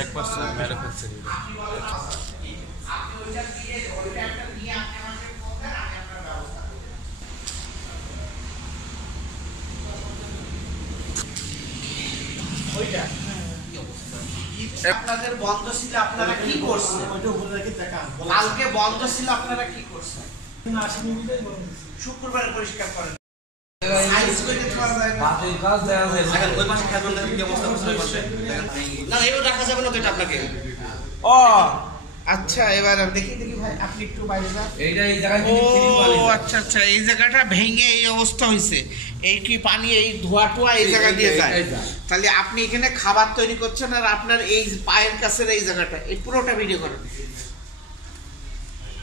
1% মেরে ফেলছে। আপনাদের বন্ধ ছিল, আপনারা কি করছেন? কালকে বন্ধ ছিল, আপনারা কি করছেন? শুক্রবারে পরিষ্কার করেন। আচ্ছা, এবার দেখি ভাই, আপনি একটু বাইরে যান। আচ্ছা আচ্ছা, এই জায়গাটা ভেঙে এই অবস্থা হয়েছে। এই কি পানি, এই ধোয়া টোয়া এই জায়গা দিয়ে যায়? তাহলে আপনি এখানে খাবার তৈরি করছেন, আর আপনার এই পায়ের কাছের এই জায়গাটা, এই পুরোটা ভিডিও করেন।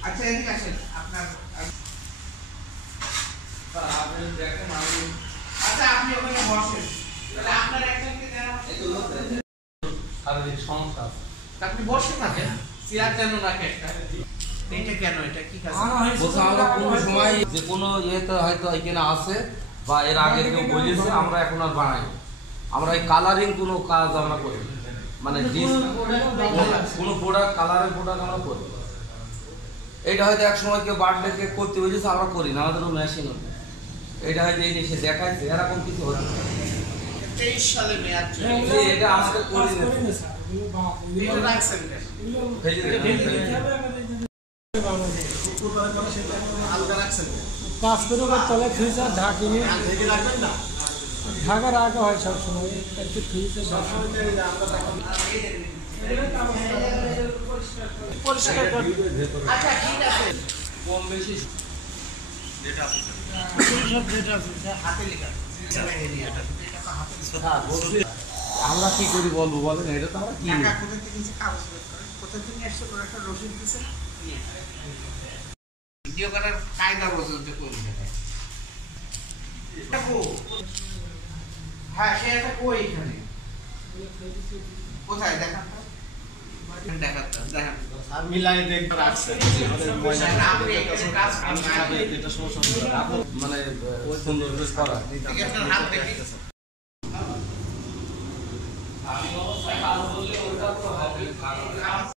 আচ্ছা, এদিকে আসেন। আপনার আচ্ছা, আপনি ওখানে বসেন। তাহলে আপনার একজনকে সমস্যা আছে, আপনি বসে থাকেন। চেয়ার কেন রাখে একটা? এটা কেন? এটা কি কাজ? আমরা কোনো সময় যে কোনো ইয়েতে হয়তো এখানে আছে বা এর আগে কেউ বলেছে, আমরা এখন আর বানাই। আমরা এই কালারিং কোনো কাজ আমরা করি, মানে কোনো প্রোডাক্ট, কালারের প্রোডাক্ট আমরা করি। এটা হয়তো এক সময় কেউ বার্থডে কেক করতে বলেছে, আমরা করি না, আমাদেরও মেশিনও। এটা হয়তো এই জিনিসে দেখাচ্ছে, এরকম কিছু হচ্ছে 23 সালে মেয়াদ এটা আমাদের করি না। এটা রাখছেন কেন? কাজ করে তলে ফ্রিজার ঢাকিনি, ঢাকা রাখা হয় সবসময়, একটু ফ্রিজে পরিষ্কার করুন। আচ্ছা, ঠিক আছে, কম বেশি যেটা আছে হাতে লেখা। আমরা কি করি বলবো বলেন, এটা তো আমরা কি টাকা কোথা থেকে নিচ্ছে? কাগজ বের করেন। কোথা থেকে আসছে? কোনো একটা রসিদ দিচ্ছে না? ভিডিও করার কায়দা পর্যন্ত কোন জায়গায়? হ্যাঁ, সে একটা কই এখানে কোথায় দেখান তো? দেখান আর মিলাই দেখতে রাখছে মানে সুন্দর করা। হাত দেখি। আমি অবশ্যই কাজ করলে ওটা তো হবে।